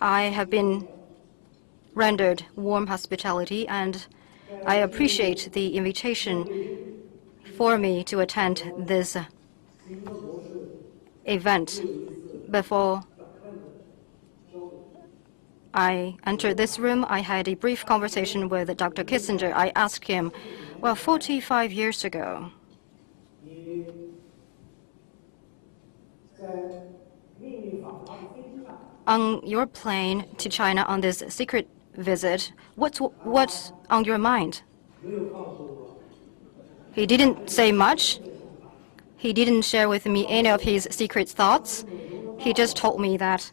I have been rendered warm hospitality, and I appreciate the invitation for me to attend this event. Before I entered this room, I had a brief conversation with Dr. Kissinger. I asked him, well, 45 years ago, on your plane to China on this secret visit, what's on your mind? He didn't say much. He didn't share with me any of his secret thoughts. He just told me that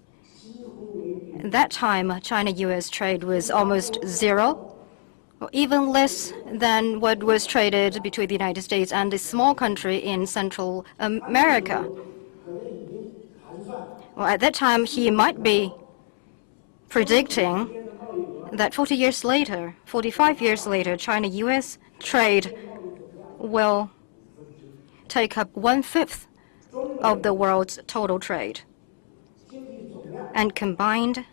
at that time, China-US trade was almost zero, or even less than what was traded between the United States and a small country in Central America. Well, at that time, he might be predicting that 45 years later, China-US trade will take up 1/5 of the world's total trade. And combined,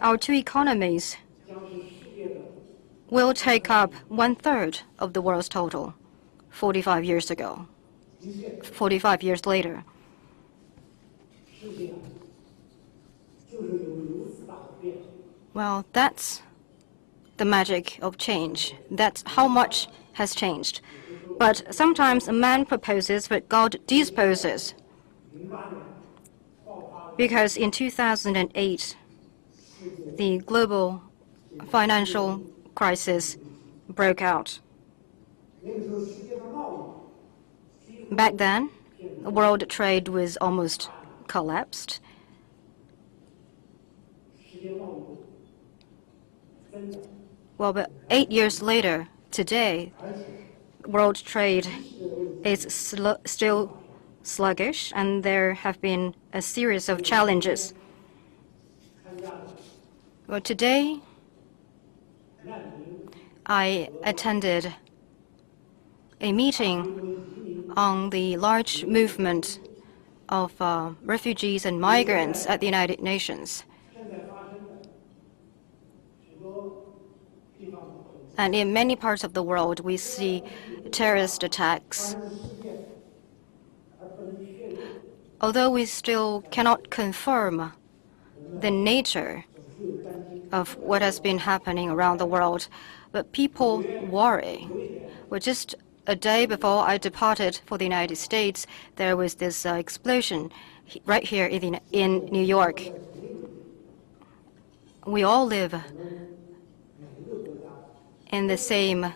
our two economies will take up 1/3 of the world's total 45 years ago, 45 years later. Well, that's the magic of change. That's how much has changed. But sometimes a man proposes, but God disposes. Because in 2008, the global financial crisis broke out. Back then, world trade was almost collapsed. Well, but 8 years later, today, world trade is still sluggish, and there have been a series of challenges. Well, today, I attended a meeting on the large movement of refugees and migrants at the United Nations. And in many parts of the world, we see terrorist attacks. Although we still cannot confirm the nature of what has been happening around the world, but people worry. Well, just a day before I departed for the United States, there was this explosion right here in New York. We all live in the same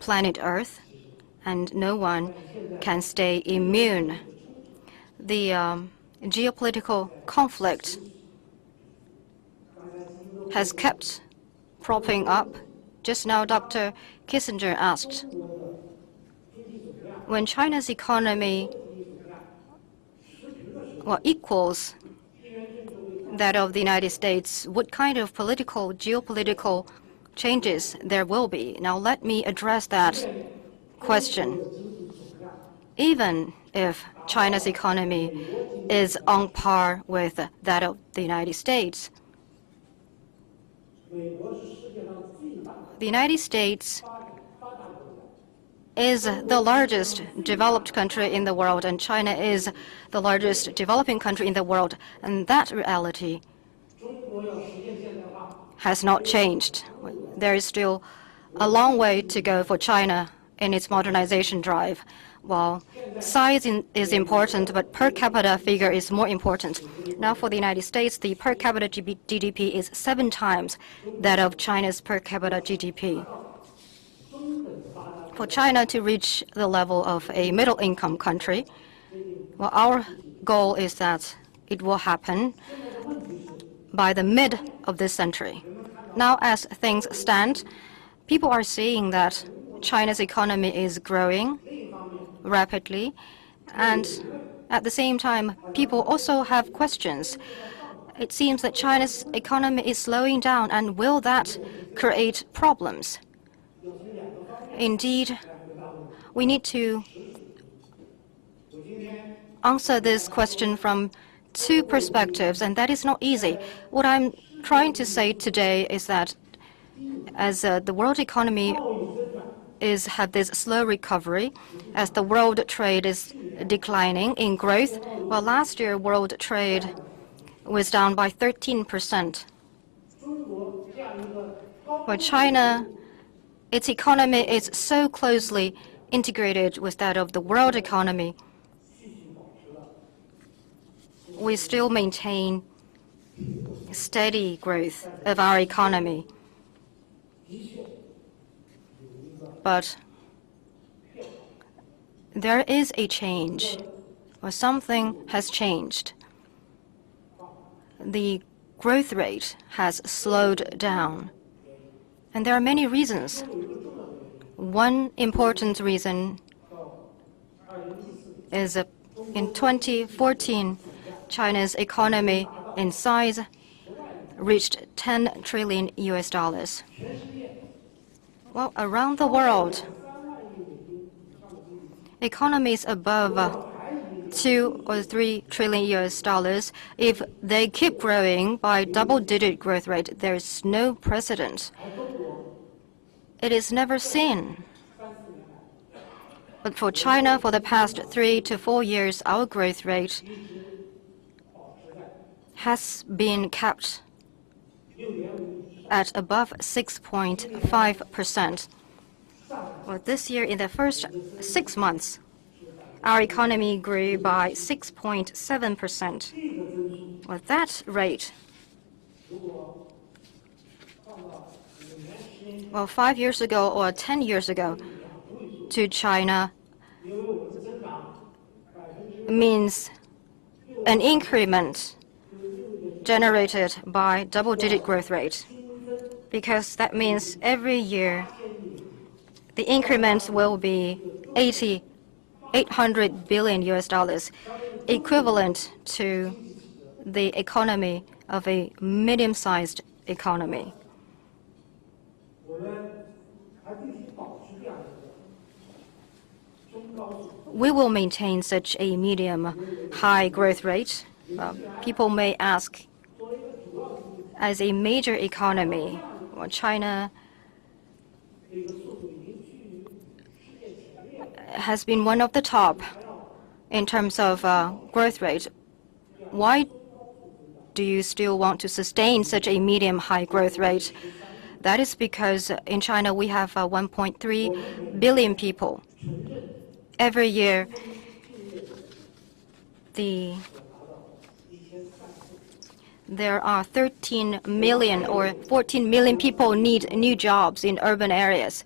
planet Earth, and no one can stay immune. The geopolitical conflict has kept propping up. Just now, Dr. Kissinger asked, when China's economy equals that of the United States, what kind of geopolitical changes there will be? Now, let me address that question. Even if China's economy is on par with that of the United States, the United States is the largest developed country in the world, and China is the largest developing country in the world, and that reality has not changed. There is still a long way to go for China in its modernization drive. While size is important, but per capita figure is more important. Now for the United States, the per capita GDP is 7 times that of China's per capita GDP. For China to reach the level of a middle-income country, well, our goal is that it will happen by the mid of this century. Now, as things stand, people are seeing that China's economy is growing rapidly, and at the same time, people also have questions. It seems that China's economy is slowing down, and will that create problems? Indeed, we need to answer this question from two perspectives, and that is not easy. What I'm trying to say today is that as the world economy had this slow recovery, as the world trade is declining in growth, well, last year world trade was down by 13%. Well, China, its economy is so closely integrated with that of the world economy. We still maintain steady growth of our economy. But there is a change, or something has changed. The growth rate has slowed down, and there are many reasons. One important reason is in 2014, China's economy in size reached $10 trillion. Well, around the world, economies above 2 or 3 trillion US dollars, if they keep growing by double-digit growth rate, there is no precedent. It is never seen. But for China, for the past 3 to 4 years, our growth rate has been kept at above 6.5%. Well, this year, in the first 6 months, our economy grew by 6.7%. Well, that rate, well, 5 years ago or 10 years ago, to China means an increment generated by double-digit growth rate, because that means every year the increments will be 800 billion US dollars, equivalent to the economy of a medium-sized economy. We will maintain such a medium-high growth rate. People may ask, as a major economy, well, China has been one of the top in terms of growth rate. Why do you still want to sustain such a medium-high growth rate? That is because in China we have 1.3 billion people. Every year, there are 13 million or 14 million people need new jobs in urban areas.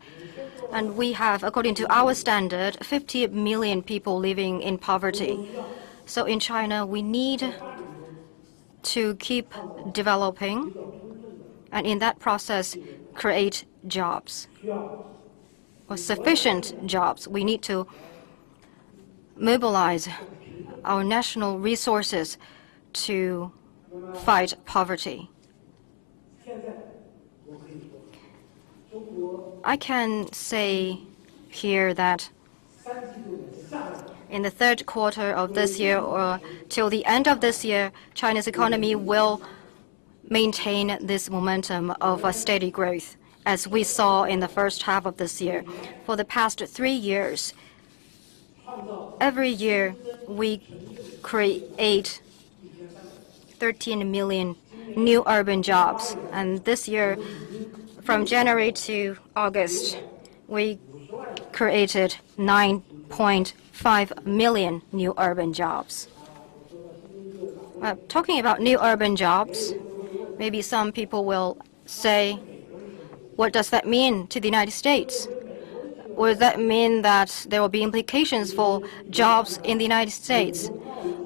And we have, according to our standard, 50 million people living in poverty. So in China, we need to keep developing, and in that process, create jobs, or sufficient jobs. We need to mobilize our national resources to fight poverty. I can say here that in the third quarter of this year or till the end of this year, China's economy will maintain this momentum of a steady growth, as we saw in the first half of this year. For the past 3 years, every year we create 13 million new urban jobs. And this year, from January to August, we created 9.5 million new urban jobs. Talking about new urban jobs, maybe some people will say, what does that mean to the United States? Would that mean that there will be implications for jobs in the United States?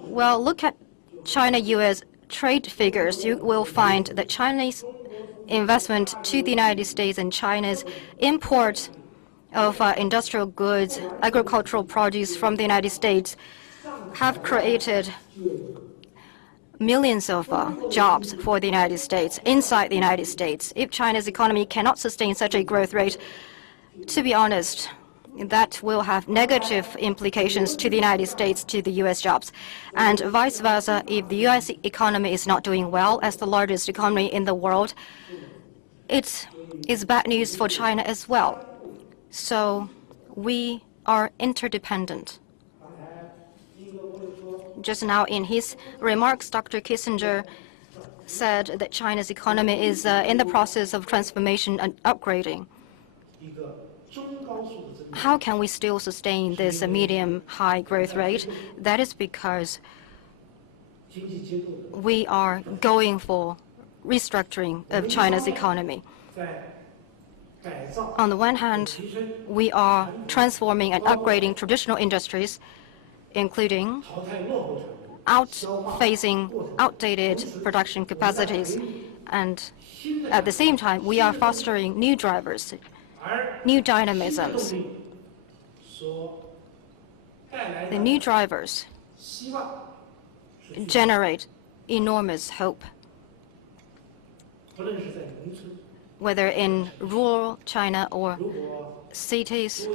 Well, look at China-US trade figures. You will find that Chinese investment to the United States and China's import of industrial goods, agricultural produce from the United States have created millions of jobs for the United States, inside the United States. If China's economy cannot sustain such a growth rate, to be honest, that will have negative implications to the United States, to the U.S. jobs. And vice versa, if the U.S. economy is not doing well as the largest economy in the world, it is bad news for China as well. So we are interdependent. Just now in his remarks, Dr. Kissinger said that China's economy is in the process of transformation and upgrading. How can we still sustain this medium-high growth rate? That is because we are going for restructuring of China's economy. On the one hand, we are transforming and upgrading traditional industries, including phasing outdated production capacities, and at the same time, we are fostering new drivers, new dynamisms. The new drivers generate enormous hope, whether in rural China or cities.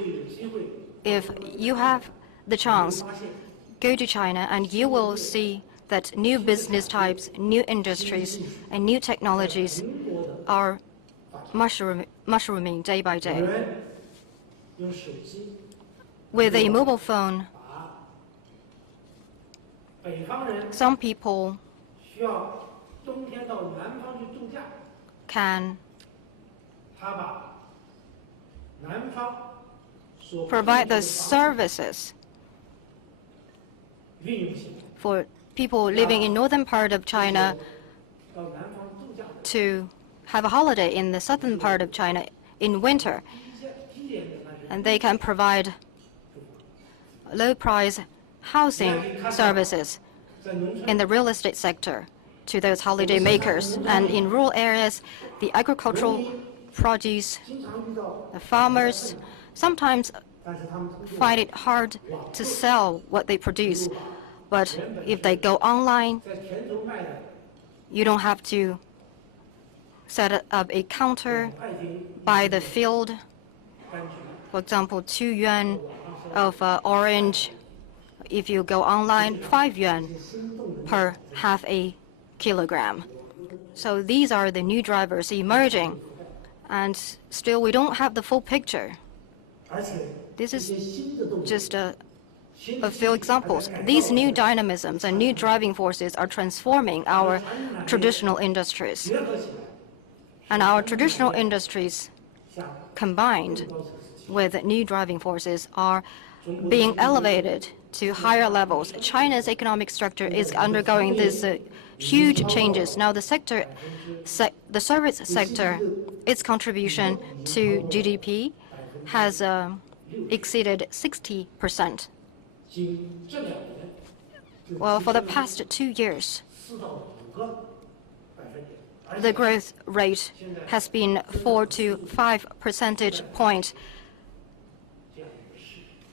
If you have the chance, go to China and you will see that new business types, new industries, and new technologies are mushrooming day by day. With a mobile phone, some people can provide the services for people living in northern part of China to have a holiday in the southern part of China in winter. And they can provide low-price housing services in the real estate sector to those holiday makers. And in rural areas, the agricultural produce, the farmers sometimes find it hard to sell what they produce. But if they go online, you don't have to set up a counter by the field. For example, 2 yuan of orange. If you go online, 5 yuan per half a kilogram. So these are the new drivers emerging. And still, we don't have the full picture. This is just a few examples. These new dynamisms and new driving forces are transforming our traditional industries. And our traditional industries, combined with new driving forces, are being elevated to higher levels. China's economic structure is undergoing these huge changes. Now, the service sector, its contribution to GDP has exceeded 60%. Well, for the past 2 years, the growth rate has been 4 to 5 percentage points,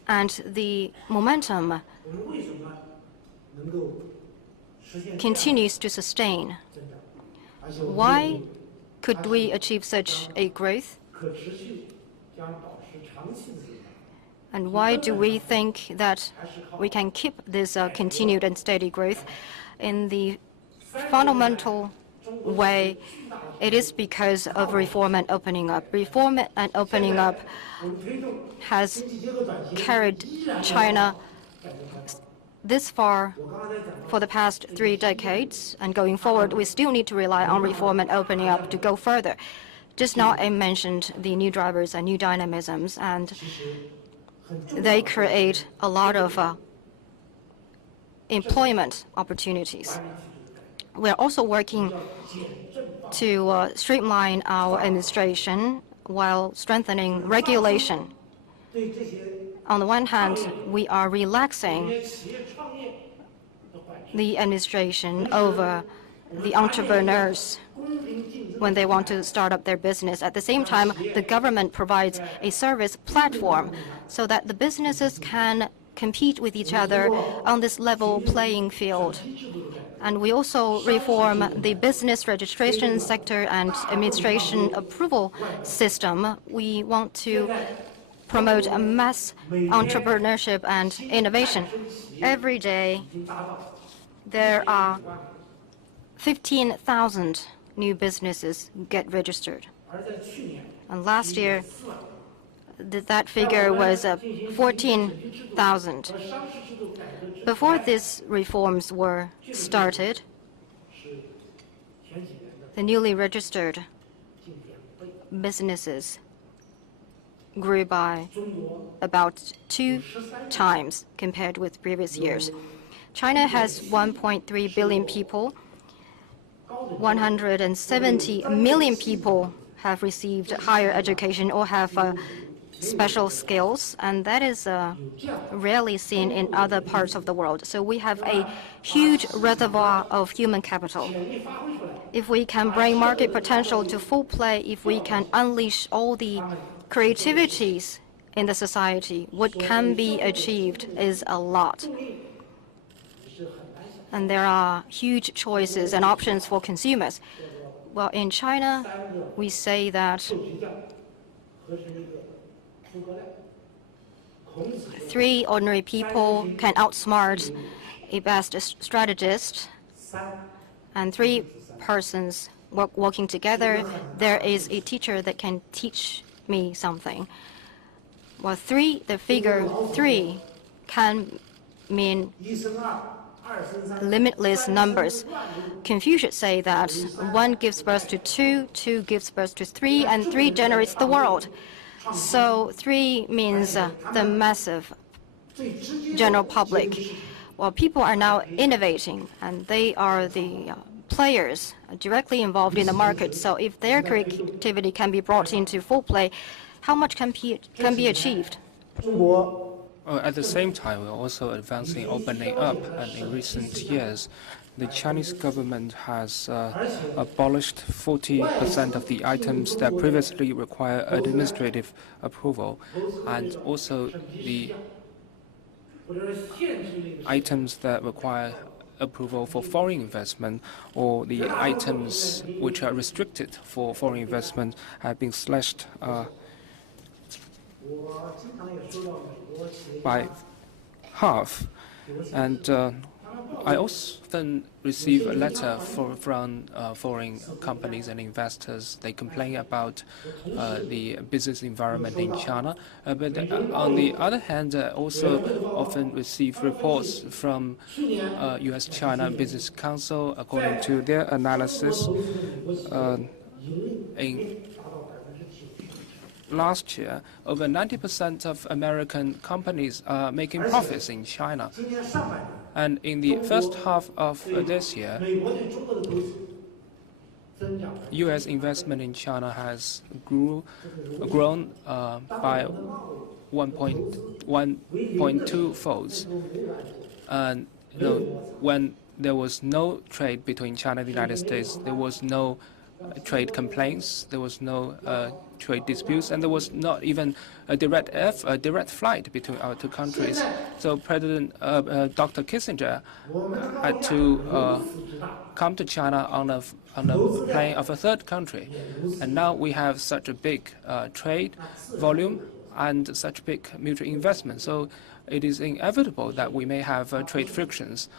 and the momentum continues to sustain. Why could we achieve such a growth? And why do we think that we can keep this continued and steady growth? In the fundamental way, it is because of reform and opening up. Reform and opening up has carried China this far for the past 3 decades, and going forward, we still need to rely on reform and opening up to go further. Just now, I mentioned the new drivers and new dynamisms, and they create a lot of employment opportunities. We're also working to streamline our administration while strengthening regulation. On the one hand, we are relaxing the administration over the entrepreneurs when they want to start up their business. At the same time, the government provides a service platform so that the businesses can compete with each other on this level playing field. And we also reform the business registration sector and administration approval system. We want to promote a mass entrepreneurship and innovation. Every day, there are 15,000 new businesses get registered. And last year, that figure was 14,000. Before these reforms were started, the newly registered businesses grew by about 2 times compared with previous years. China has 1.3 billion people. 170 million people have received higher education or have special skills, and that is rarely seen in other parts of the world. So we have a huge reservoir of human capital. If we can bring market potential to full play, if we can unleash all the creativities in the society, what can be achieved is a lot. And there are huge choices and options for consumers. Well, in China, we say that 3 ordinary people can outsmart a best strategist, and 3 persons working together, there is a teacher that can teach me something. Well, the figure 3 can mean limitless numbers. Confucius say that 1 gives birth to 2, 2 gives birth to 3, and 3 generates the world. So 3 means the massive general public. Well, people are now innovating, and they are the players directly involved in the market. So if their creativity can be brought into full play, how much can be achieved? At the same time, we're also advancing opening up, and in recent years, the Chinese government has abolished 40% of the items that previously require administrative approval, and also the items that require approval for foreign investment, or the items which are restricted for foreign investment have been slashed by half. And I often receive a letter from foreign companies and investors. They complain about the business environment in China. But on the other hand, I also often receive reports from U.S.-China Business Council. According to their analysis, in last year, over 90% of American companies are making profits in China. And in the first half of this year, U.S. investment in China has grown by 1.2 folds. And when there was no trade between China and the United States, there was no trade complaints, there was no trade disputes, and there was not even a direct flight between our 2 countries. So President Dr. Kissinger had to come to China on a plane of a 3rd country, and now we have such a big trade volume and such big mutual investment. So it is inevitable that we may have trade frictions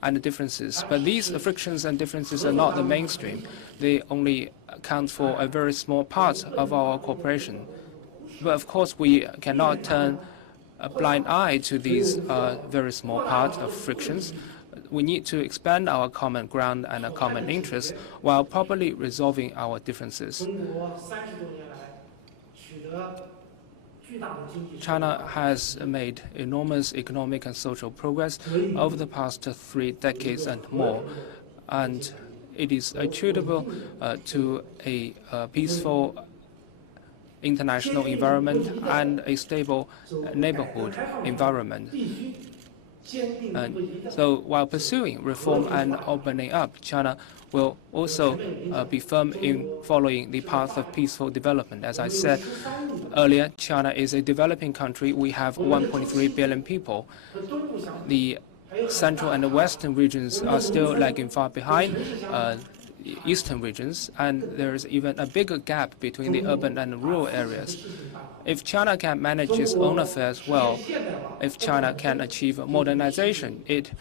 and differences. But these frictions and differences are not the mainstream. They only account for a very small part of our cooperation. But of course, we cannot turn a blind eye to these very small part of frictions. We need to expand our common ground and a common interest while properly resolving our differences. China has made enormous economic and social progress over the past 3 decades and more, and it is attributable to a peaceful international environment and a stable neighborhood environment. And so while pursuing reform and opening up, China will also be firm in following the path of peaceful development. As I said earlier, China is a developing country. We have 1.3 billion people. The central and the western regions are still lagging far behind. eastern regions, and there is even a bigger gap between the urban and rural areas. If China can manage its own affairs well, if China can achieve modernization, it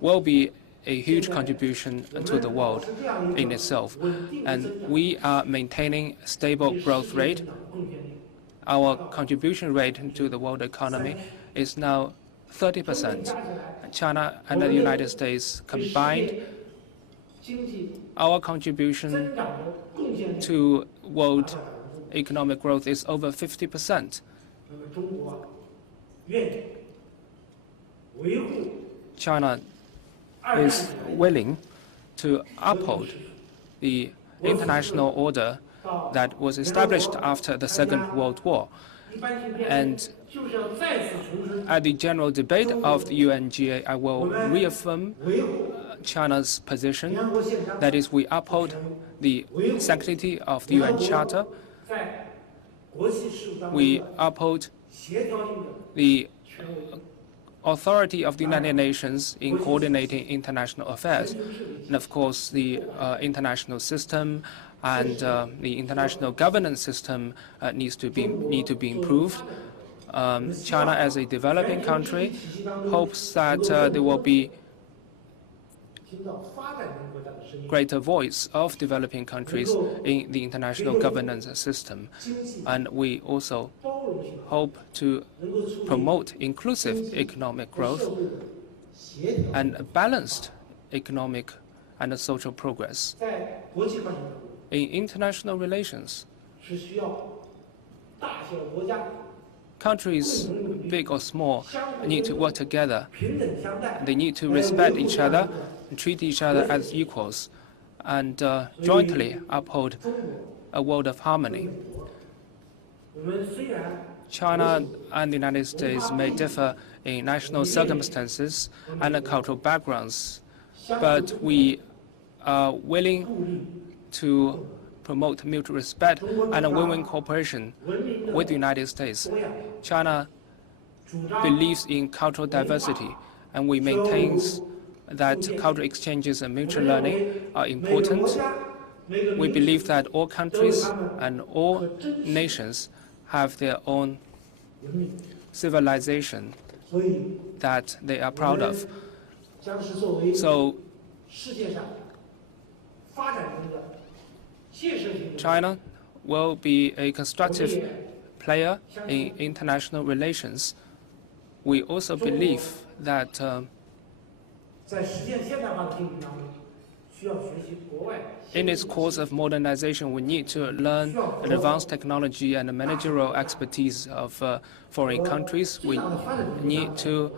will be a huge contribution to the world in itself. And we are maintaining a stable growth rate. Our contribution rate to the world economy is now 30%. China and the United States combined, our contribution to world economic growth is over 50%. China is willing to uphold the international order that was established after the Second World War. And at the general debate of the UNGA, I will reaffirm China's position. That is, we uphold the sanctity of the UN Charter. We uphold the authority of the United Nations in coordinating international affairs. And of course, the international system and the international governance system need to be improved. China, as a developing country, hopes that there will be greater voice of developing countries in the international governance system. And we also hope to promote inclusive economic growth and balanced economic and social progress. In international relations, countries, big or small, need to work together. They need to respect each other and treat each other as equals and jointly uphold a world of harmony. China and the United States may differ in national circumstances and cultural backgrounds, but we are willing to promote mutual respect and a win-win cooperation with the United States. China believes in cultural diversity, and we maintain that cultural exchanges and mutual learning are important. We believe that all countries and all nations have their own civilization that they are proud of. So China will be a constructive player in international relations. We also believe that in its course of modernization, we need to learn advanced technology and the managerial expertise of foreign countries. We need to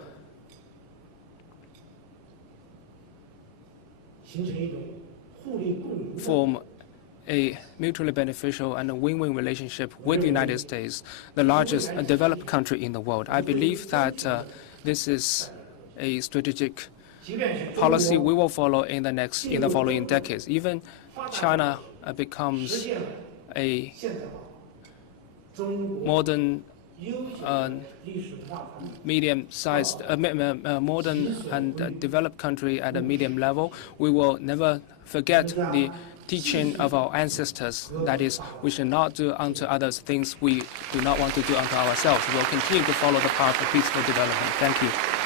form a mutually beneficial and a win-win relationship with the United States, the largest developed country in the world. I believe that this is a strategic policy we will follow in the following decades. Even China becomes a modern, medium-sized, modern and developed country at a medium level. We will never forget the teaching of our ancestors. That is, we should not do unto others things we do not want to do unto ourselves. We will continue to follow the path of peaceful development. Thank you.